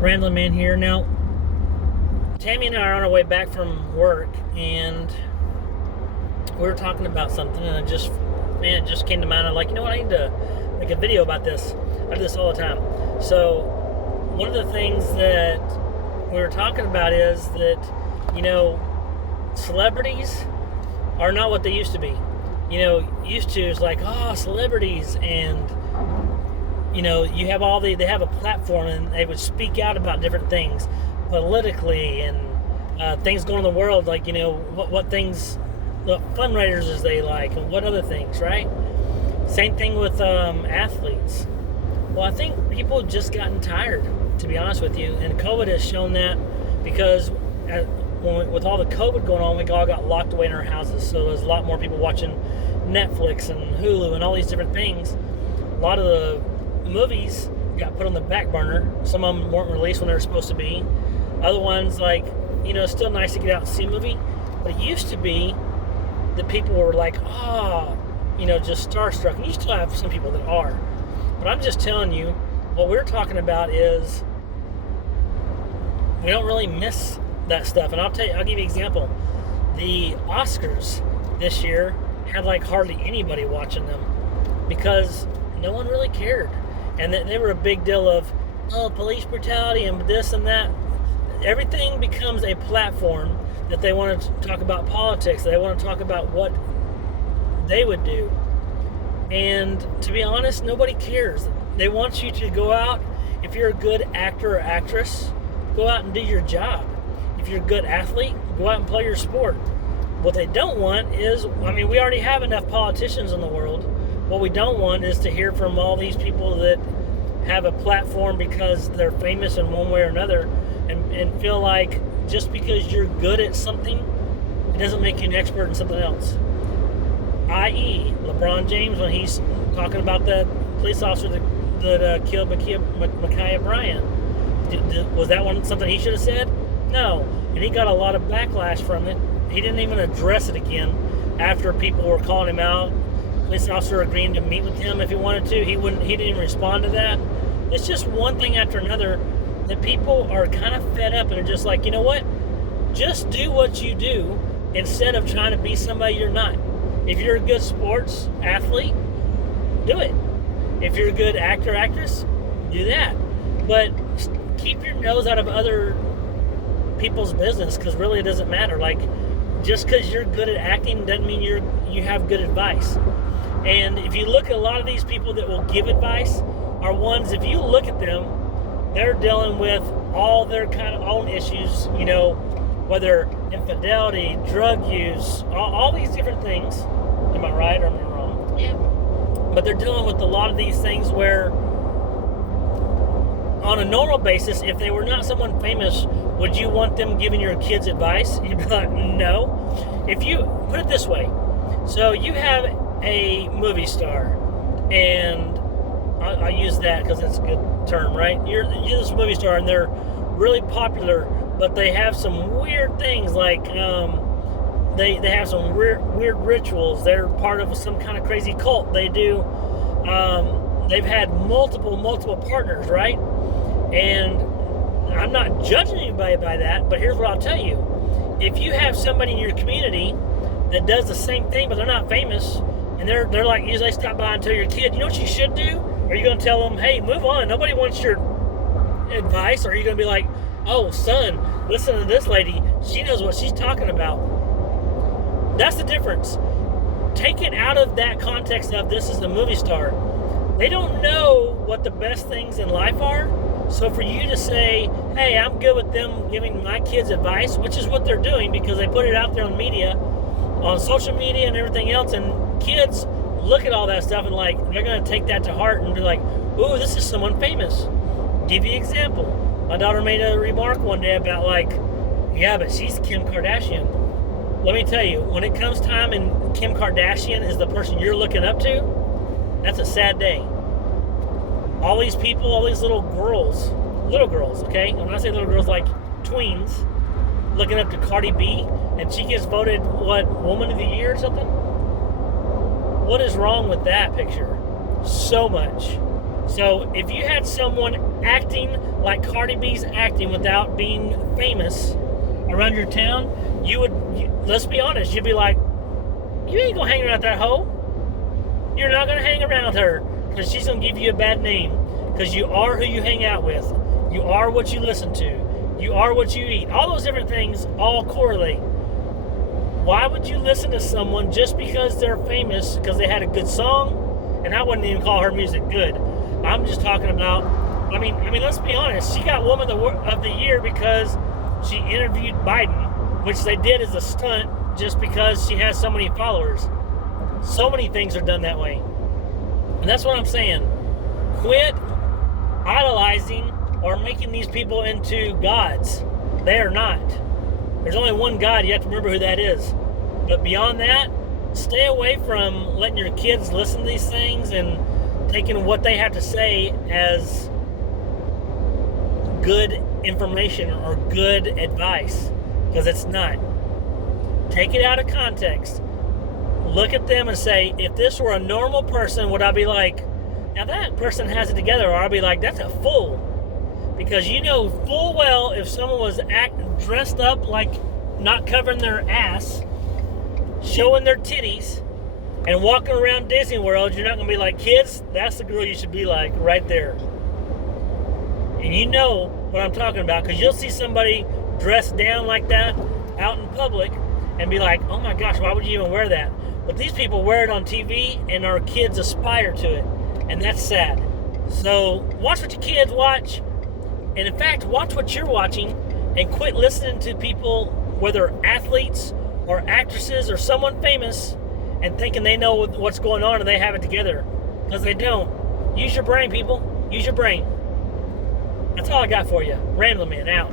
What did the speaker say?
Ramblin Man here. Now, Tammy and I are on our way back from work, and we were talking about something, and it just came to mind. I'm like, you know what? I need to make a video about this. I do this all the time. So, one of the things that we were talking about is that, celebrities are not what they used to be. Used to is like, celebrities, and you have they have a platform, and they would speak out about different things politically and things going on in the world, like, what things, what fundraisers they like, and what other things, right? Same thing with athletes. Well, I think people have just gotten tired, to be honest with you, and COVID has shown that, because with all the COVID going on, we all got locked away in our houses, so there's a lot more people watching Netflix and Hulu and all these different things. A lot of the movies got put on the back burner. Some of them weren't released when they were supposed to be. Other ones, like, it's still nice to get out and see a movie, but it used to be that people were like, just starstruck, and you still have some people that are. But I'm just telling you, what we're talking about is we don't really miss that stuff. And I'll give you an example. The Oscars this year had like hardly anybody watching them because no one really cared. And they were a big deal of, police brutality and this and that. Everything becomes a platform that they want to talk about politics. They want to talk about what they would do. And to be honest, nobody cares. They want you to go out. If you're a good actor or actress, go out and do your job. If you're a good athlete, go out and play your sport. What they don't want is, we already have enough politicians in the world. What we don't want is to hear from all these people that have a platform because they're famous in one way or another, and feel like just because you're good at something, it doesn't make you an expert in something else. I.e., LeBron James, when he's talking about that police officer that killed Ma'Khia Bryant. Was that something he should have said? No. And he got a lot of backlash from it. He didn't even address it again after people were calling him out. Police officer agreeing to meet with him if he wanted to. He didn't even respond to that. It's just one thing after another that people are kind of fed up and are just like, you know what? Just do what you do instead of trying to be somebody you're not. If you're a good sports athlete, do it. If you're a good actor, actress, do that. But keep your nose out of other people's business, because really it doesn't matter. Like, just because you're good at acting doesn't mean you have good advice. And if you look at a lot of these people that will give advice are ones, if you look at them, they're dealing with all their kind of own issues, whether infidelity, drug use, all these different things. Am I right or am I wrong? Yeah. But they're dealing with a lot of these things where, on a normal basis, if they were not someone famous, would you want them giving your kids advice? You'd be like, no. If you put it this way, so you have a movie star, and I use that because it's a good term, right? You're this movie star, and they're really popular, but they have some weird things, like they have some weird rituals. They're part of some kind of crazy cult. They do. They've had multiple partners, right? And I'm not judging anybody by that, but here's what I'll tell you. If you have somebody in your community that does the same thing, but they're not famous, and they're like, usually they stop by and tell your kid, you know what you should do? Are you going to tell them, hey, move on, nobody wants your advice? Or are you going to be like, oh, son, listen to this lady, she knows what she's talking about? That's the difference. Take it out of that context of this is the movie star. They don't know what the best things in life are. So for you to say, hey, I'm good with them giving my kids advice, which is what they're doing because they put it out there on media, on social media and everything else, and kids look at all that stuff and like, they're going to take that to heart and be like, ooh, this is someone famous. Give you an example. My daughter made a remark one day about like, yeah, but she's Kim Kardashian. Let me tell you, when it comes time and Kim Kardashian is the person you're looking up to, that's a sad day. All these people, all these little girls, okay? And when I say little girls, like tweens, looking up to Cardi B, and she gets voted, Woman of the Year or something? What is wrong with that picture? So much. So if you had someone acting like Cardi B's acting without being famous around your town, let's be honest, you'd be like, you ain't gonna hang around that hoe. You're not gonna hang around her because she's gonna give you a bad name. Because you are who you hang out with. You are what you listen to. You are what you eat. All those different things all correlate. Why would you listen to someone just because they're famous because they had a good song? And I wouldn't even call her music good. I'm just talking about, I mean, let's be honest. She got Woman of the Year because she interviewed Biden, which they did as a stunt just because she has so many followers. So many things are done that way. And that's what I'm saying. Quit idolizing or making these people into gods. They are not. There's only one God. You have to remember who that is. But beyond that, stay away from letting your kids listen to these things and taking what they have to say as good information or good advice, because it's not. Take it out of context. Look at them and say, if this were a normal person, would I be like, now that person has it together, or I'd be like, that's a fool. Because you know full well if someone was dressed up like not covering their ass, showing their titties, and walking around Disney World, you're not going to be like, kids, that's the girl you should be like right there. And you know what I'm talking about, because you'll see somebody dressed down like that out in public and be like, oh my gosh, why would you even wear that? But these people wear it on TV and our kids aspire to it. And that's sad. So watch what your kids watch. And in fact, watch what you're watching and quit listening to people, whether athletes or actresses or someone famous, and thinking they know what's going on and they have it together. Because they don't. Use your brain, people. Use your brain. That's all I got for you. Ramblin' Man out.